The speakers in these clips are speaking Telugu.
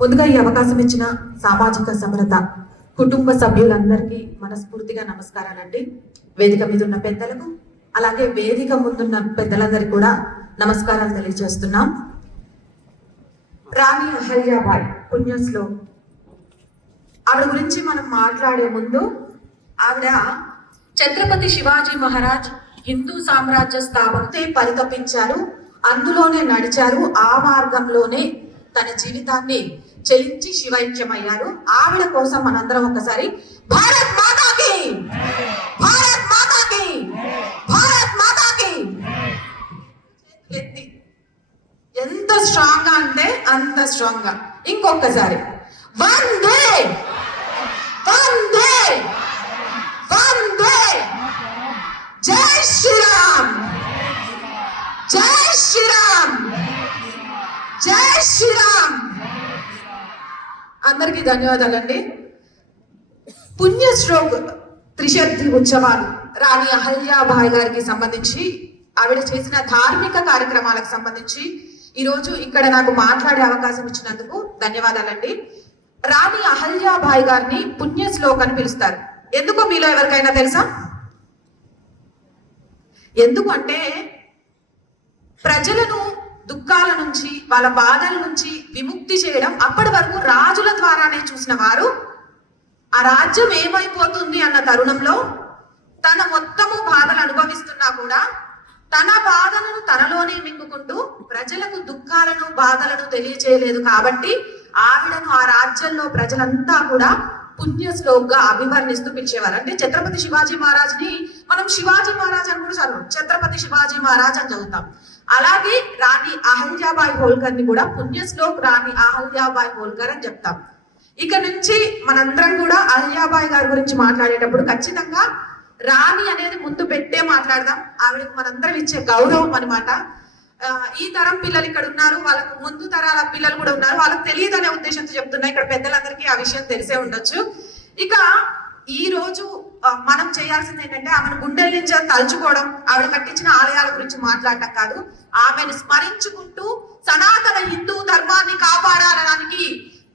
ముందుగా ఈ అవకాశం ఇచ్చిన సామాజిక సమరత కుటుంబ సభ్యులందరికీ మనస్ఫూర్తిగా నమస్కారాలండి. వేదిక మీద ఉన్న పెద్దలకు అలాగే వేదిక ముందున్న పెద్దలందరికీ కూడా నమస్కారాలు తెలియజేస్తున్నాం. రాణి అహల్యాబాయ్ పుణ్యస్లో. ఆవిడ గురించి మనం మాట్లాడే ముందు ఆవిడ ఛత్రపతి శివాజీ మహారాజ్ హిందూ సామ్రాజ్య స్థాపకతే పరితపించారు. అందులోనే నడిచారు. ఆ మార్గంలోనే తన జీవితాన్ని చెలించి శివైక్యమయ్యారు. ఆవిడ కోసం మనందరం ఒకసారి భారత్ మాతాకి! భారత్ మాతాకి! భారత్ మాతాకి! ఎత్తి ఎంత స్ట్రాంగ్గా అంటే అంత స్ట్రాంగ్. గా ఇంకొకసారి వందే వందే! వందే! అందరికీ ధన్యవాదాలండి పుణ్యశ్లోక్ త్రిశక్తి ఉత్సవాలు రాణి అహల్యాబాయ్ గారికి సంబంధించి ఆవిడ చేసిన ధార్మిక కార్యక్రమాలకు సంబంధించి ఈరోజు ఇక్కడ నాకు మాట్లాడే అవకాశం ఇచ్చినందుకు ధన్యవాదాలండి. రాణి అహల్యాబాయ్ గారిని పుణ్యశ్లోక్ అని పిలుస్తారు. ఎందుకో మీలో ఎవరికైనా తెలుసా? ఎందుకంటే ప్రజలను దుఃఖాల నుంచి వాళ్ళ బాధల నుంచి విముక్తి చేయడం అప్పటి వరకు రాజుల ద్వారానే చూసిన వారు ఆ రాజ్యం ఏమైపోతుంది అన్న తరుణంలో తన మొత్తము బాధలు అనుభవిస్తున్నా కూడా తన బాధలను తనలోనే మింగుకుంటూ ప్రజలకు దుఃఖాలను బాధలను తెలియచేయలేదు కాబట్టి ఆవిడను ఆ రాజ్యంలో ప్రజలంతా కూడా పుణ్యశ్లోక్గా అభివర్ణిస్తూ పిలిచేవారు. అంటే ఛత్రపతి శివాజీ మహారాజ్ని మనం శివాజీ మహారాజ్ అని కూడా చదువు ఛత్రపతి శివాజీ మహారాజ్ అని చదువుతాం. అలాగే రాణి అహల్యాబాయ్ హోల్కర్ని కూడా పుణ్యశ్లోక్ రాణి అహల్యాబాయ్ హోల్కర్ అని చెప్తాం. ఇక నుంచి మనందరం కూడా అహల్యాబాయ్ గారి గురించి మాట్లాడేటప్పుడు ఖచ్చితంగా రాణి అనేది ముందు పెట్టే మాట్లాడదాం. ఆవిడకి మనందరం ఇచ్చే గౌరవం అనమాట ఈ తరం పిల్లలు ఇక్కడ ఉన్నారు వాళ్ళకు ముందు తరాల పిల్లలు కూడా ఉన్నారు. వాళ్ళకి తెలియదు అనే ఉద్దేశంతో చెప్తున్నా ఇక్కడ పెద్దలందరికీ ఆ విషయం తెలిసే ఉండొచ్చు. ఇక ఈ రోజు మనం చేయాల్సింది ఏంటంటే ఆమెను గుండెల నుంచి తలుచుకోవడం ఆవిడ కట్టించిన ఆలయాల గురించి మాట్లాడటం కాదు. ఆమెను స్మరించుకుంటూ సనాతన హిందూ ధర్మాన్ని కాపాడాలడానికి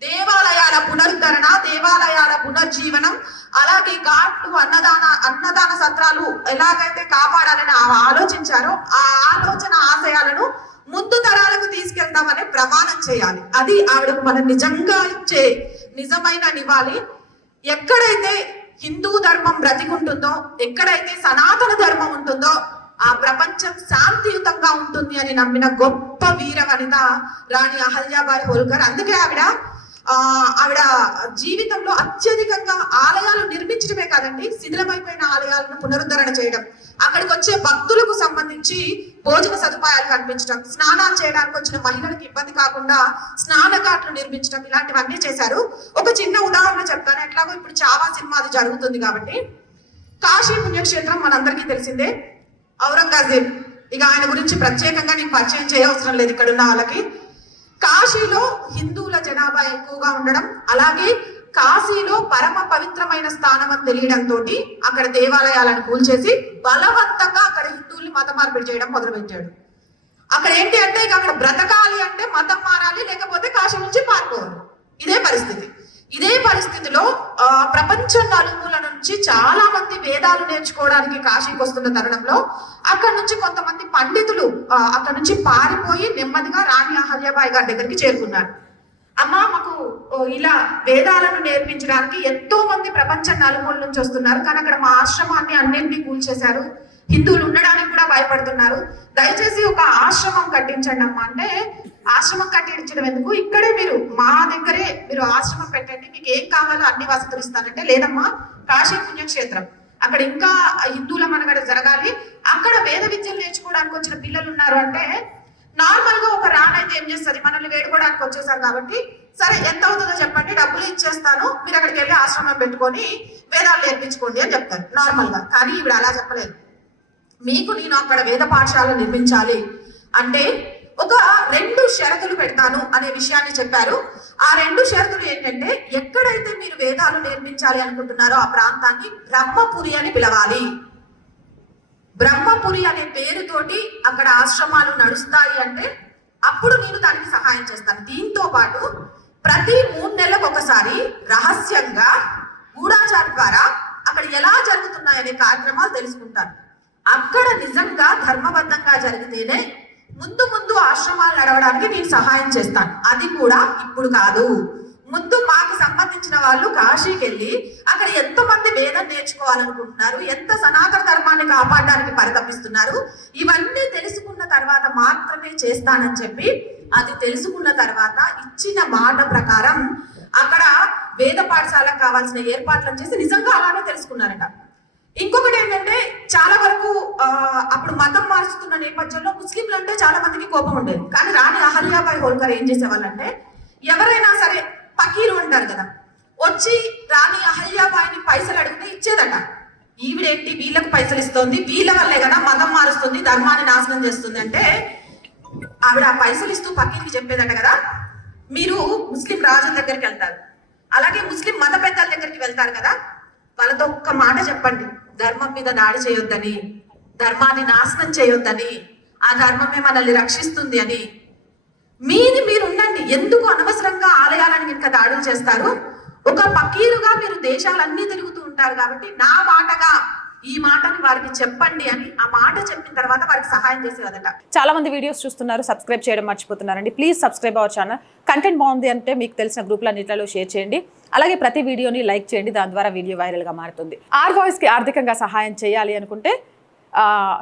దేవాలయాల పునరుద్ధరణ దేవాలయాల పునర్జీవనం అలాగే ఘాట్లు అన్నదాన అన్నదాన సత్రాలు ఎలాగైతే కాపాడాలని ఆలోచించారో ఆ ఆలోచన ఆశయాలను ముందు తరాలకు తీసుకెళ్తామనే ప్రమాణం చేయాలి. అది ఆవిడకు మనం నిజంగా ఇచ్చే నిజమైన నివాళి. ఎక్కడైతే హిందూ ధర్మం బ్రతికుంటుందో ఎక్కడైతే సనాతన ధర్మం ఉంటుందో ఆ ప్రపంచం శాంతియుతంగా ఉంటుంది అని నమ్మిన గొప్ప వీర వనిత రాణి అహల్యాబాయి హోల్కర్. అందుకే ఆవిడ ఆ ఆవిడ జీవితంలో అత్యధికంగా ఆలయాలు నిర్మించడమే కాదండి శిథిలమైపోయిన ఆలయాలను పునరుద్ధరణ చేయడం. అక్కడికి వచ్చే భక్తులకు సంబంధించి భోజన సదుపాయాలు కల్పించడం స్నానాలు చేయడానికి వచ్చిన మహిళలకు ఇబ్బంది కాకుండా స్నాన ఘాట్లు నిర్మించడం ఇలాంటివన్నీ చేశారు. ఒక చిన్న ఉదాహరణ చెప్తాను. ఎట్లాగో ఇప్పుడు చావా సినిమా అది జరుగుతుంది కాబట్టి. కాశీ పుణ్యక్షేత్రం మనందరికీ తెలిసిందే. ఔరంగజేబ్. ఇక ఆయన గురించి ప్రత్యేకంగా నేను పరిచయం చేయవసరం లేదు ఇక్కడ ఉన్న వాళ్ళకి. కాశీలో హిందువుల జనాభా ఎక్కువగా ఉండడం అలాగే కాశీలో పరమ పవిత్రమైన స్థానం అని తెలియడంతో అక్కడ దేవాలయాలను కూల్చేసి బలవంతంగా అక్కడ హిందువుల్ని మత మార్పిడి చేయడం మొదలుపెట్టాడు. అక్కడ ఏంటి అంటే ఇక అక్కడ బ్రతకాలి అంటే మతం మారాలి లేకపోతే కాశీ నుంచి పారిపోవాలి. ఇదే పరిస్థితి. ఇదే పరిస్థితిలో ఆ, ప్రపంచం నలుమూల నుంచి చాలా మంది వేదాలు నేర్చుకోవడానికి కాశీకి వస్తున్న తరుణంలో అక్కడ నుంచి కొంతమంది పండితులు అక్కడ నుంచి పారిపోయి నెమ్మదిగా రాణి అహల్యాబాయి గారి దగ్గరికి చేరుకున్నారు. అమ్మా మాకు ఇలా వేదాలను నేర్పించడానికి ఎంతో మంది ప్రపంచం నలుమూల నుంచి వస్తున్నారు కానీ అక్కడ మా ఆశ్రమాన్ని అన్నింటినీ కూల్చేశారు. హిందువులు ఉండడానికి కూడా భయపడుతున్నారు. దయచేసి ఒక ఆశ్రమం కట్టించండి అమ్మా. అంటే ఆశ్రమం కట్టించడం ఎందుకు? ఇక్కడే మీరు మా దగ్గరే మీరు ఆశ్రమం పెట్టండి. మీకు ఏం కావాలో అన్ని వసతులు ఇస్తానంటే లేదమ్మా కాశీ పుణ్యక్షేత్రం. అక్కడ ఇంకా హిందువుల మనగడ జరగాలి. అక్కడ వేద విద్యలు నేర్చుకోవడానికి వచ్చిన పిల్లలు ఉన్నారు అంటే నార్మల్గా ఒక రాన్ అయితే ఏం చేస్తుంది? మనల్ని వేడుకోవడానికి వచ్చేసారు కాబట్టి సరే ఎంత అవుతుందో చెప్పండి. డబ్బులు ఇచ్చేస్తాను. మీరు అక్కడికి వెళ్ళి ఆశ్రమం పెట్టుకొని వేదాలు నేర్పించుకోండి అని చెప్తారు. నార్మల్గా కానీ ఈవిడ అలా చెప్పలేదు. మీకు నేను అక్కడ వేద పాఠశాల నిర్మించాలి అంటే ఒక రెండు షరతులు పెడతాను అనే విషయాన్ని చెప్పారు. ఆ రెండు షరతులు ఏంటంటే ఎక్కడైతే మీరు వేదాలు నిర్మించాలి అనుకుంటున్నారో ఆ ప్రాంతాన్ని బ్రహ్మపురి అని పిలవాలి. బ్రహ్మపురి అనే పేరుతోటి అక్కడ ఆశ్రమాలు నడుస్తాయి అంటే అప్పుడు నేను దానికి సహాయం చేస్తాను. దీంతో పాటు ప్రతి మూడు నెలలకు ఒకసారి రహస్యంగా గూఢాచార ద్వారా అక్కడ ఎలా జరుగుతున్నాయనే కార్యక్రమాలు తెలుసుకుంటాను. అక్కడ నిజంగా ధర్మబద్ధంగా జరిగితేనే ముందు ముందు ఆశ్రమాలు నడవడానికి నేను సహాయం చేస్తాను. అది కూడా ఇప్పుడు కాదు. ముందు మాకు సంబంధించిన వాళ్ళు కాశీకి వెళ్ళి అక్కడ ఎంతమంది వేదం నేర్చుకోవాలనుకుంటున్నారు ఎంత సనాతన ధర్మాన్ని కాపాడడానికి పరితపిస్తున్నారు ఇవన్నీ తెలుసుకున్న తర్వాత మాత్రమే చేస్తానని చెప్పి అది తెలుసుకున్న తర్వాత ఇచ్చిన మాట ప్రకారం అక్కడ వేద పాఠశాలకు కావాల్సిన ఏర్పాట్లను చేసి నిజంగా అలానే తెలుసుకున్నారట. ఇంకొకటి ఏంటంటే చాలా వరకు అప్పుడు మతం మార్చుతున్న నేపథ్యంలో ముస్లింలు అంటే చాలా మందికి కోపం ఉండేది. కానీ రాణి అహల్యాబాయి హోల్కర్ ఏం చేసేవాళ్ళంటే ఎవరైనా సరే పకీరు అంటారు కదా వచ్చి రాణి అహల్యాబాయిని పైసలు అడిగితే ఇచ్చేదట. ఈవిడేంటి? వీళ్ళకు పైసలు ఇస్తుంది. వీళ్ళ వల్లే కదా మతం మారుస్తుంది ధర్మాన్ని నాశనం చేస్తుంది అంటే ఆవిడ ఆ పైసలు ఇస్తూ పక్కీకి చెప్పేదట కదా మీరు ముస్లిం రాజుల దగ్గరికి వెళ్తారు. అలాగే ముస్లిం మత పెద్దల దగ్గరికి వెళ్తారు కదా వాళ్ళతో ఒక్క మాట చెప్పండి. ధర్మం మీద దాడి చేయొద్దని ధర్మాన్ని నాశనం చేయొద్దని ఆ ధర్మమే మనల్ని రక్షిస్తుంది అని. మీది మీరు ఉండండి ఎందుకు అనవసరంగా ఆలయాలను ఇంకా దాడులు చేస్తారు? ఒక పకీరుగా మీరు దేశాలన్నీ తిరుగుతూ ఉంటారు కాబట్టి నా మాటగా ఈ మాటని వారికి చెప్పండి అని ఆ మాట చెప్పిన తర్వాత వారికి సహాయం చేసేదట. చాలా మంది వీడియోస్ చూస్తున్నారు సబ్స్క్రైబ్ చేయడం మర్చిపోతున్నారండి. Please subscribe our channel content బాగుంది అంటే మీకు తెలిసిన గ్రూపులన్నింటిలో షేర్ చేయండి. అలాగే ప్రతి వీడియోని లైక్ చేయండి. దాని ద్వారా వీడియో వైరల్గా మారుతుంది. ఆర్ వాయిస్కి ఆర్థికంగా సహాయం చేయాలి అనుకుంటే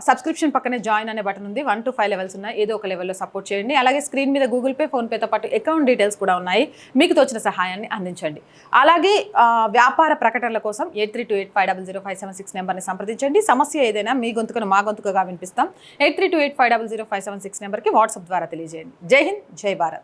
సబ్స్క్రిప్షన్ పక్కనే జాయిన్ అనే బటన్ ఉంది. వన్ టు ఫైవ్ లెవెల్స్ ఉన్నాయి. ఏదో ఒక లెవెల్లో సపోర్ట్ చేయండి. అలాగే స్క్రీన్ మీద గూగుల్ పే ఫోన్పేతో పాటు అకౌంట్ డీటెయిల్స్ కూడా ఉన్నాయి. మీకు తోచిన సహాయాన్ని అందించండి. అలాగే వ్యాపార ప్రకటనల కోసం eight three two eight five double zero five seven six నెంబర్ని సంప్రదించండి. సమస్య ఏదైనా మీ గొంతుకను మా గొంతుగా వినిపిస్తాం. Eight three two eight five double zero five seven six నెంబర్కి వాట్సాప్ ద్వారా తెలియజేయండి. జై హింద్ జై భారత్.